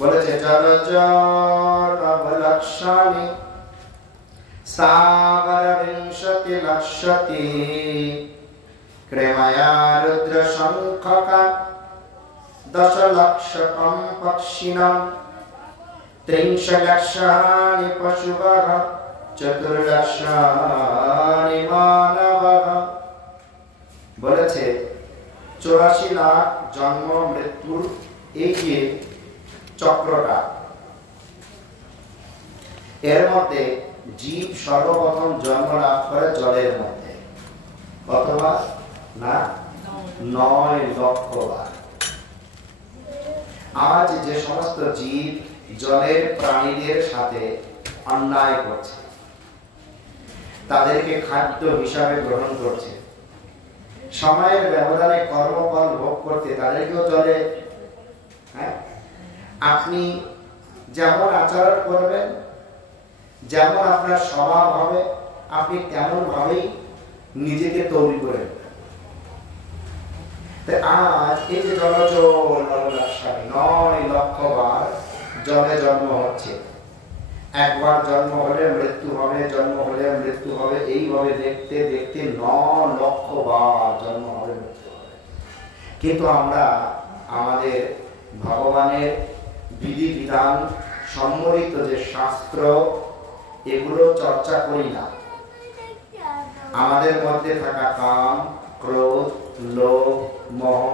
বলেছে জলজ নবলক্ষণে সাগর বিংশতি লক্ষতি ক্রেময়া রুদ্র শঙ্খকা দশলক্ষকম পক্ষিণম ত্রিংশলক্ষানি পশুভঃ চতুর্লক্ষানি মানবঃ। বলেছে 84 লাখ জন্ম মৃত্যুর এই যে চক্রটা, এর মধ্যে জীব সর্বপ্রথম জন্ম লাভ করে জলের মধ্যে, অথবা না 9 লক্ষ বার। আজ যে সমস্ত জীব জলের প্রাণীদের সাথে অন্যায় করছে, তাদেরকে খাদ্য হিসাবে গ্রহণ করছে, সময়ের ব্যবধানে কর্মফল ভোগ করতে তাদেরকেও জলে, আপনি যেমন আচরণ করবেন, যেমন আপনার স্বভাব হবে, আপনি তেমন ভাবেই নিজেকে তৈরি করে নেবেন। আজ এই যে জলজ 9 লক্ষ বার জলে জন্ম হচ্ছে, একবার জন্ম হলে মৃত্যু হবে, জন্ম হলে মৃত্যু হবে, এইভাবে দেখতে দেখতে 9 লক্ষ বার জন্ম হবে, মৃত্যু হবে। কিন্তু আমরা আমাদের ভগবানের বিধি বিধান সম্মলিত যে শাস্ত্র, এগুলো চর্চা করি না। আমাদের মধ্যে থাকা কাম, ক্রোধ, লোভ, মোহ,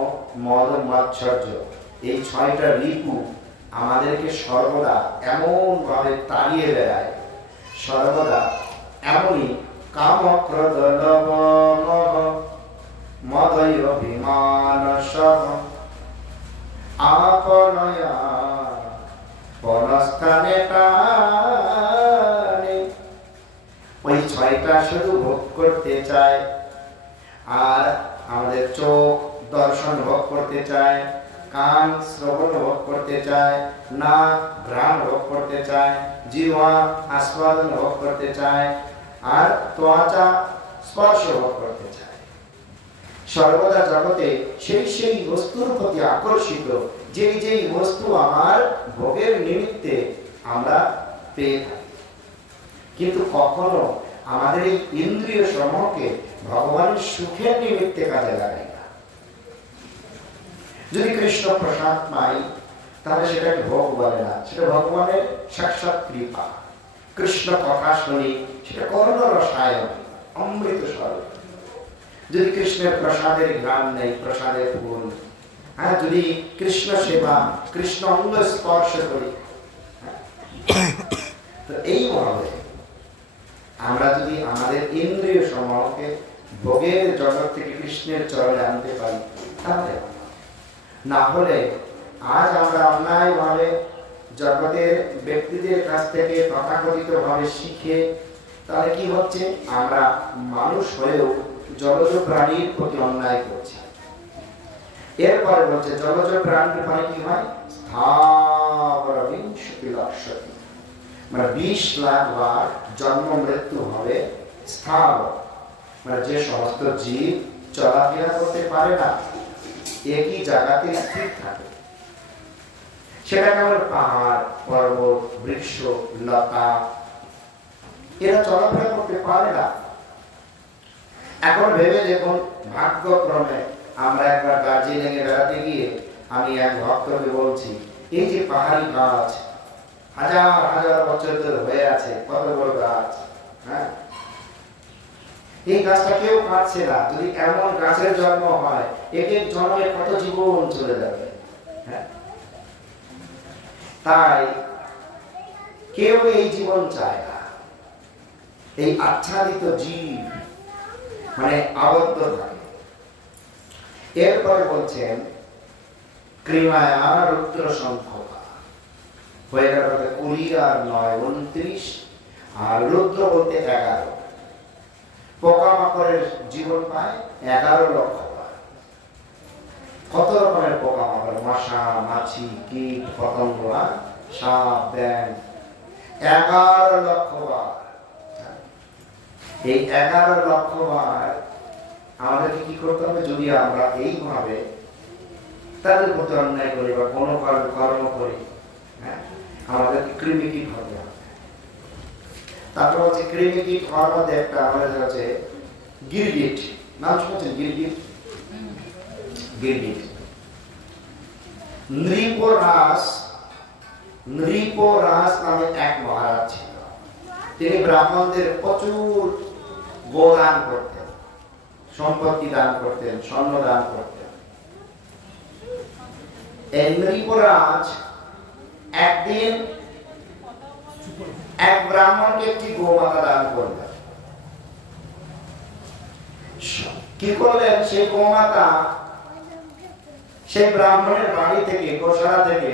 মদ, মাৎসর্য, এই 6টা রিপু আমাদেরকে সর্বদা এমন ভাবে তাড়িয়ে বেড়ায়, সর্বদা এমনই কাম, ক্রোধ, লোভ, মোহ, মদ, অভিমান, সহ আপনয়া পরস্থানে টানে, ওই 6টা শুধু ভোগ করতে চায়। আর আমাদের চোখ দর্শন ভোগ করতে চায়, কান শ্রবণ ভোগ করতে চায়, নাক ঘ্রাণ ভোগ করতে চায়, জিহ্বা আস্বাদন ভোগ করতে চায়, আর ত্বচা স্পর্শ ভোগ করতে চায়। সর্বদা জগতে সেই সেই বস্তুর প্রতি আকর্ষিত, যেই যেই বস্তু আমার ভোগের নিমিত্তে আমরা পেয়ে থাকি। কিন্তু কখনো আমাদের এই ইন্দ্রিয় সমূহকে ভগবানের সুখের নিমিত্তে কাজে লাগাই না। যদি কৃষ্ণ প্রসাদ পাই, তাহলে সেটাকে ভোগ বলে না, সেটা ভগবানের সাক্ষাৎ কৃপা। কৃষ্ণ কথা শুনি, সেটা করুণ রসায়ন, অমৃত স্বরূপ। যদি কৃষ্ণের প্রসাদের ঘ্রাণ নেই, প্রসাদের ফুল, যদি কৃষ্ণ সেবা, কৃষ্ণ অঙ্গ স্পর্শ করি, তো এইভাবে আমরা যদি আমাদের ইন্দ্রিয় সমূহকে ভোগের জগৎ থেকে কৃষ্ণের চরণে আনতে পারি, তাহলে না হলে আজ আমরা অন্যায় ভাবে জগতের ব্যক্তিদের কাছ থেকে তথাকথিত ভাবে শিখে, তাহলে কি হচ্ছে, আমরা মানুষ হয়েও জলজ প্রাণীর প্রতি অন্যায় করছি। এরপরে বলছে জলজ প্রাণীর মানে কি হয়, স্থাবর বিংশতি লক্ষতি, মানে 20 লাখ বার জন্ম মৃত্যু হবে। স্থাবর মানে যে সমস্ত জীব চলাফেরা করতে পারে না, একই জায়গাতে স্থির থাকে, সেটা কেবল পাহাড়, পর্বত, বৃক্ষ, লতা, এরা চলাফেরা করতে পারে না। এখন ভেবে দেখুন, ভাগ্যক্রমে আমরা একবার দার্জিলিং এ বেড়াতে গিয়ে আমি এক ভক্তকে বলছি, এই যে পাহাড়ি গাছ হাজার হাজার বছর ধরে হয়ে আছে, কত বড় গাছ, এই গাছটা কেউ কাটছে না। যদি এমন গাছের জন্ম হয়, এক এক জন্মে কত জীবন চলে যাবে। তাই কেউ এই জীবন চায় না। এই আচ্ছাদিত জীব মানে আবদ্ধ থাকে। এরপরে বলছেন ক্রিমায়া রুদ্র সংখ্যা হয়ে গেল 20 আর 9 29, আর রুদ্র বলতে 11। পোকামাকড়ের জীবন পায় 11 লক্ষ বার। কত রকমের পোকামাকড়, মশা, মাছি, কীট, পতঙ্গ, সাপ, ব্যাঙ, 11 লক্ষ বার। এই 11 লক্ষ বার আমাদেরকে কি করতে হবে, যদি আমরা এইভাবে তাদের প্রতি অন্যায় করি বা কোনো কর্ম করি, কৃমিকীট হতে হবে। তারপর হচ্ছে কৃমিকীট হওয়ার মধ্যে একটা আমাদের হচ্ছে গিরগিট, নাম শুনেছেন গিরগিট? গিরগিট নৃপরাজ নামে এক মহারাজ ছিল। তিনি ব্রাহ্মণদের প্রচুর গোদান করতেন, সম্পত্তি দান করতেন, স্বর্ণ দান করতেন। এই নৃপরাজ একদিন এক ব্রাহ্মণকে একটি গোমাতা দান করলেন। কি করলেন? সেই গোমাতা সেই ব্রাহ্মণের বাড়ি থেকে, গোশালা থেকে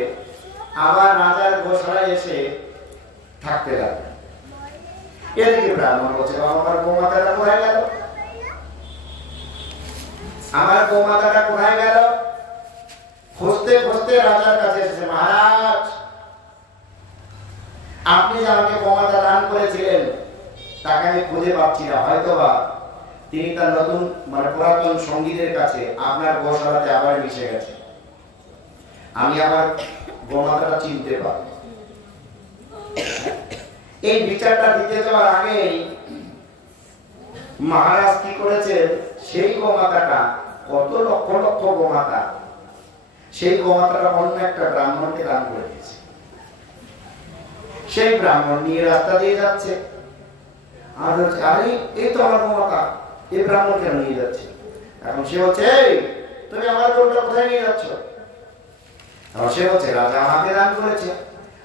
আবার রাজার গোশালায় এসে থাকতে লাগলেন। এদিকে ব্রাহ্মণ বলছে, আমার গোমাতাটা কোথায় গেল? আমার গোমাতাটা কোথায় গেল? খুঁজতে খুঁজতে রাজার কাছে এসেছে, মহারাজ আপনি যে আমাকে গোমাতা দান করেছিলেন তাকে আমি খুঁজে পাচ্ছি না, হয়তোবা তিনি তার নতুন পুরাতন সঙ্গীদের কাছে আপনার গোশালাতে আবার মিশে গেছে, আমি আমার গোমাতাটা চিনতে পারি। এই বিচারটা দিতে যাওয়ার আগেই মহারাজ কি করেছেন, সেই গোমাতাটা, কত লক্ষ লক্ষ গোমাতা, সেই গোমাতাটা অন্য একটা ব্রাহ্মণকে দান করে দিয়েছে। সেই ব্রাহ্মণ নিয়ে রাস্তা দিয়ে যাচ্ছে, আর বলছে, আরে এই তো আমার গোমাতা, এই ব্রাহ্মণ কেন নিয়ে যাচ্ছে? এখন সে বলছে, এই তুমি আমার গরুটা কোথায় নিয়ে যাচ্ছ? এখন সে বলছে, রাজা আমাকে দান করেছে।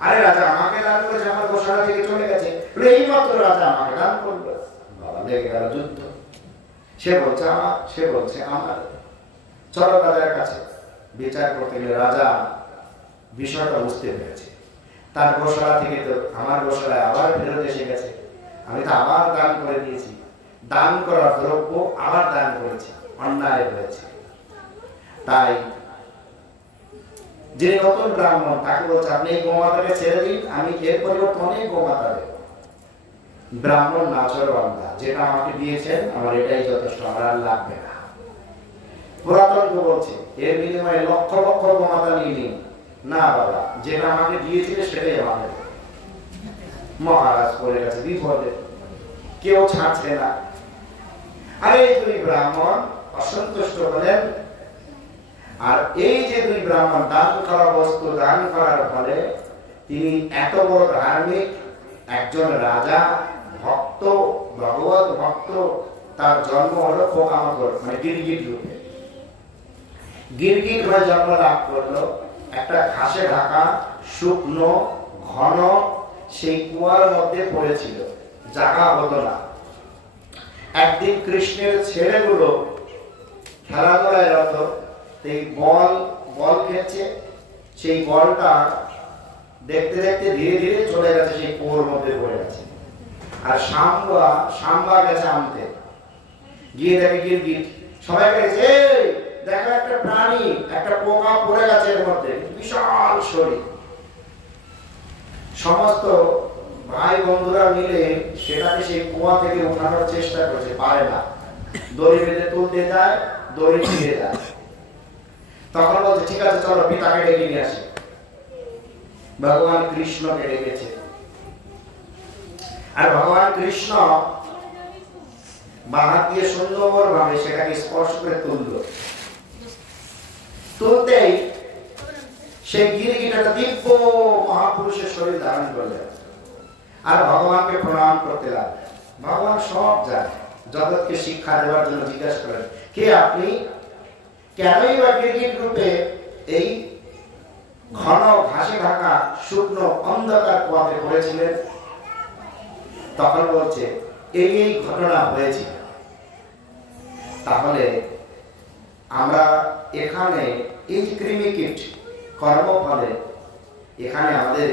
আরে রাজা আমাকে দান করেছে, আমার গোশালা থেকে চলে গেছে, এই মাত্র রাজা আমাকে দান করবে। বাবা, লেগে গেল যুদ্ধ। সে বলছে আমার। চলো রাজার কাছে। বিচার করতে গেলে রাজা বিষয়টা বুঝতে পেরেছে, তার গোশালা থেকে তো আমার গোশালায় আবার ফেরত এসে গেছে, আমি তো আবার দান করে দিয়েছি, দান করার দ্রব্য আবার দান করেছি, অন্যায় হয়েছে। তাই যে নতুন ব্রাহ্মণ তাকে বলছে, আপনি এই গোমাতাকে ছেড়ে দিন, আমি এর পরিবর্তে অনেক গোমাতা দেব। ব্রাহ্মণ নাচরবান্দা, যেটা আমাকে দিয়েছেন আমার এটাই যথেষ্ট, আমার আর লাগবে না। পুরাতন বলছে, এর বিনিময়ে লক্ষ লক্ষ গোমাতা নিয়ে নিন। না বাবা, যেটা আমাকে দিয়েছিলে সেটাই আমাকে। মহারাজ পড়ে গেছে বিপদে, কেউ ছাড়ছে না। আর এই দুই ব্রাহ্মণ অসন্তুষ্ট হলেন। আর এই যে দুই ব্রাহ্মণ দান করা বস্তু দান করার ফলে তিনি এত বড় ধার্মিক একজন রাজা, ভক্ত, ভগবত ভক্ত, তার জন্ম হলো খোকামকর, গিরগিট রূপে। গিরগিট হয়ে জন্ম লাভ করলো একটা ঘাসে ঢাকা শুকনো ঘন সেই কুয়ার মধ্যে পড়েছিল, জায়গা হতো না। একদিন কৃষ্ণের ছেলেগুলো খেলাধুলায় রত, এই বল খেলছে, সেই বলটা দেখতে দেখতে ধীরে ধীরে চলে গেছে, সেই কুয়োর মধ্যে পড়ে গেছে। আর সাম্বা গেছে আনতে, গিয়ে দেখে গিরগিট, সবাই গেছে, দেখো একটা প্রাণী, একটা পোকা পড়ে গেছে এর মধ্যে, বিশাল শরীর। সমস্ত ভাই বন্ধুরা মিলে সেটাকে সেই কুয়া থেকে উঠানোর চেষ্টা করছে, পারে না। দড়ি বেঁধে তুলতে যায়, দড়ি ছিঁড়ে যায়। তখন বলছে, ঠিক আছে চলো পিতাকে ডেকে নিয়ে আসি। ভগবান কৃষ্ণকে ডেকেছে। আর ভগবান কৃষ্ণ বাঁ হাত দিয়ে সুন্দর ভাবে সেটাকে স্পর্শ করে তুলতেই সেই গিরগিটাটা দিব্য মহাপুরুষের শরীর ধারণ করলেন আর ভগবানকে প্রণাম করতে লাগলেন। ভগবান সব জানে, জগৎকে শিক্ষা দেওয়ার জন্য জিজ্ঞাসা করেন, কে আপনি? কেনই বা গিরগিট রূপে এই ঘন ঘাসে ঢাকা শুকনো অন্ধকার কুয়াতে পড়েছিলেন? তখন বলছে, এই ঘটনা হয়েছিল। তাহলে আমরা এখানে এই কৃমিকীট কর্মফলে এখানে আমাদের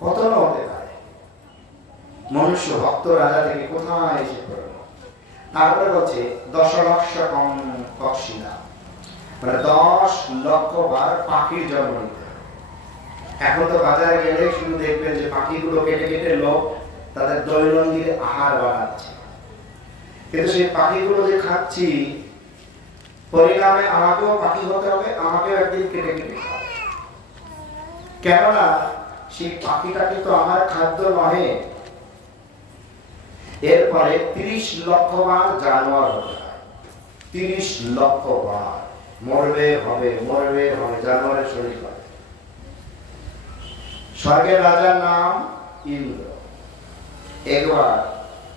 পতন হতে পারে। মনুষ্য ভক্ত রাজা থেকে কোথায় এসে পড়ল? তারপরে বলছে 10 লক্ষ পক্ষিণা, 10 লক্ষ বার পাখির জন্ম নিতে হবে। এখন তো বাজারে গেলে শুধু দেখবেন যে পাখিগুলো কেটে কেটে লোক তাদের দৈনন্দিন আহার বানাচ্ছে, কিন্তু সেই পাখিগুলো যে খাচ্ছি, পরিণামে আমাকেও পাখি হতে হবে, আমাকেও একদিন কেটে কেটে খাবে। কেননা সেই পাখিটা কিন্তু আমার খাদ্য নহে। এরপরে 30 লক্ষ বার জানোয়ার হতে হয়, 30 লক্ষ বার মরবে হবে, মরবে হবে, জানোয়ারের শরীর হয়। স্বর্গের রাজার নাম ইন্দ্র। একবার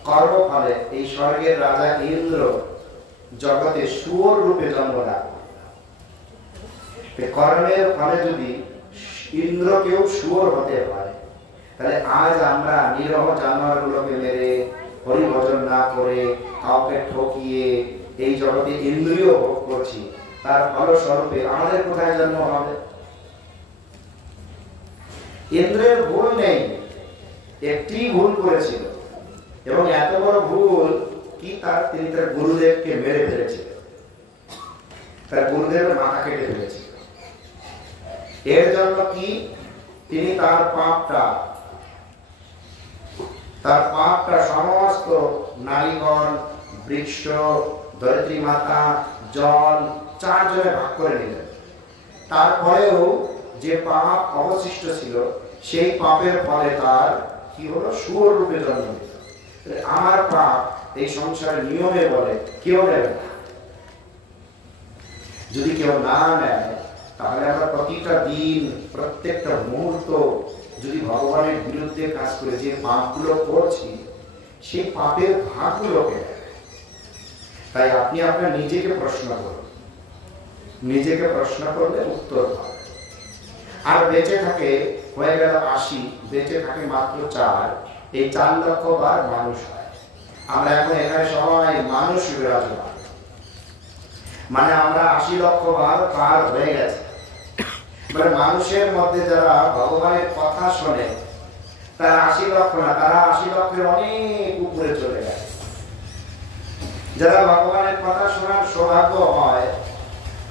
কর্মফলে এই স্বর্গের রাজা ইন্দ্র জগতে শুয়োর রূপে জন্ম লাভ করে। কর্মের ফলে যদি ইন্দ্রকেও শুয়োর হতে পারে, তাহলে আজ আমরা নিরহ জানোয়ারগুলোকে মেরে, হরিভজন না করে, কাউকে ঠকিয়ে এই জগতে ইন্দ্রিয় ভোগ করছি, তার ফলস্বরূপে আমাদের কোথায় জন্ম হবে? ইন্দ্রের ভুল নেই, একটি ভুল করেছিল, এবং এত বড় ভুল কি তিনি তার গুরুদেবকে মেরে ফেলেছিল, তার গুরুদেবের মাথা কেটে ফেলেছিল। এর জন্য কি তিনি তার পাপটা সমস্ত নারীগণ, বৃক্ষ, ধরিত্রী মাতা, জল 4 জনে ভাগ করে নিলেন। তারপরেও যে পাপ অবশিষ্ট ছিল, সেই পাপের ফলে তার কি হলো? শুয়োর রূপে জন্ম নিল। আমার পাপ এই সংসারের নিয়মে বলে কেউ নেবে না। যদি কেউ না নেয়, তাহলে আমরা প্রতিটা দিন, প্রত্যেকটা মুহূর্ত যদি ভগবানের বিরুদ্ধে কাজ করে যে পাপগুলো করছি, সেই পাপের ভাগগুলোকে, তাই আপনি আপনার নিজেকে প্রশ্ন করুন, নিজেকে প্রশ্ন করলে উত্তর পাবেন। আর বেঁচে থাকে হয়ে গেল 80, বেঁচে থাকে মাত্র 4, এই 4 লক্ষ বার মানুষ হয়। আমরা এখন এখানে সবাই মানুষ বিরাজমান, মানে আমরা 80 লক্ষ বার পার হয়ে গেছে। মানে মানুষের মধ্যে যারা ভগবানের কথা শোনে, তারা 80 লক্ষ না, তারা 80 লক্ষের অনেক উপরে চলে গেছে। যারা ভগবানের কথা শোনার সৌভাগ্য হয়,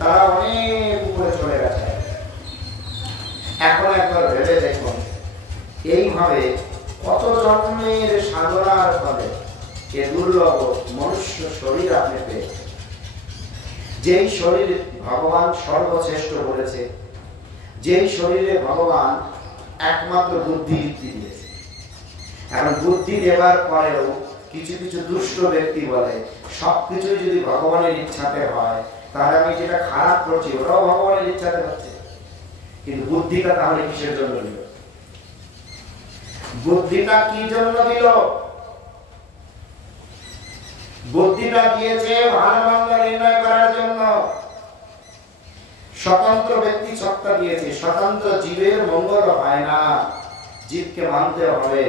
তারা অনেক উপরে চলে গেছে। এখন একবার ভেবে দেখুন, এইভাবে কত জন্মের সাধনার ফলে এ দুর্লভ মনুষ্য শরীর আপনি পেয়েছেন, যেই শরীর ভগবান সর্বশ্রেষ্ঠ বলেছে, যেই শরীরে ভগবান একমাত্র বুদ্ধি দিয়েছে। এখন বুদ্ধি দেওয়ার পরেও কিছু কিছু দুষ্ট ব্যক্তি বলে সবকিছুই যদি ভগবানের ইচ্ছাতে হয়, তাহলে আমি যেটা খারাপ করছি ওটাও ভগবানের ইচ্ছাতে হচ্ছে। কিন্তু বুদ্ধিটা তাহলে কিসের জন্য দিল? বুদ্ধিটা কি জন্য দিল? বুদ্ধিটা দিয়েছে ভালো মন্দ নির্ণয় করার জন্য। স্বতন্ত্র ব্যক্তি সত্তা দিয়েছে, স্বতন্ত্র জীবের মঙ্গল হয় না, জীবকে মানতে হবে।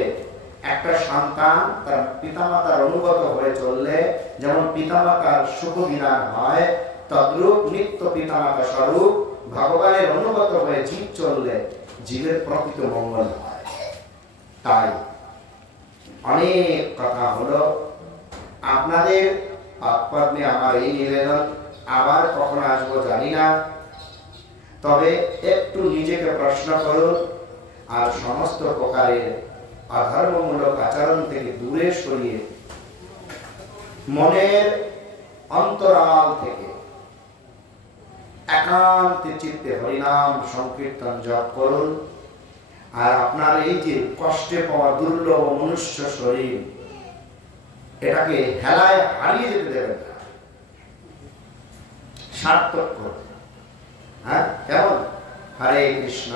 একটা সন্তান তার পিতামাতার অনুগত হয়ে চললে যেমন পিতামাতার সুখ বিধান হয়, তদ্রূপ নিত্য পিতামাতা স্বরূপ ভগবানের অনুগত হয়ে জীব চললে জীবের প্রকৃত মঙ্গল হয়। তাই অনেক কথা হলো, আপনাদের আত্মাত্মে আমার এই নিবেদন, আবার কখন আসবো জানি না, তবে একটু নিজেকে প্রশ্ন করুন, আর সমস্ত প্রকারের অধর্মমূলক আচরণ থেকে দূরে সরিয়ে মনের অন্তরাল থেকে একান্তে চিত্তে হরিনাম সংকীর্তন জপ করুন। আর আপনার এই যে কষ্টে পাওয়া দুর্লভ মনুষ্য শরীর, এটাকে হেলায় হারিয়ে যেতে দেবেন না, সার্থক করুন। হ্যাঁ, কেমন? হরে কৃষ্ণ।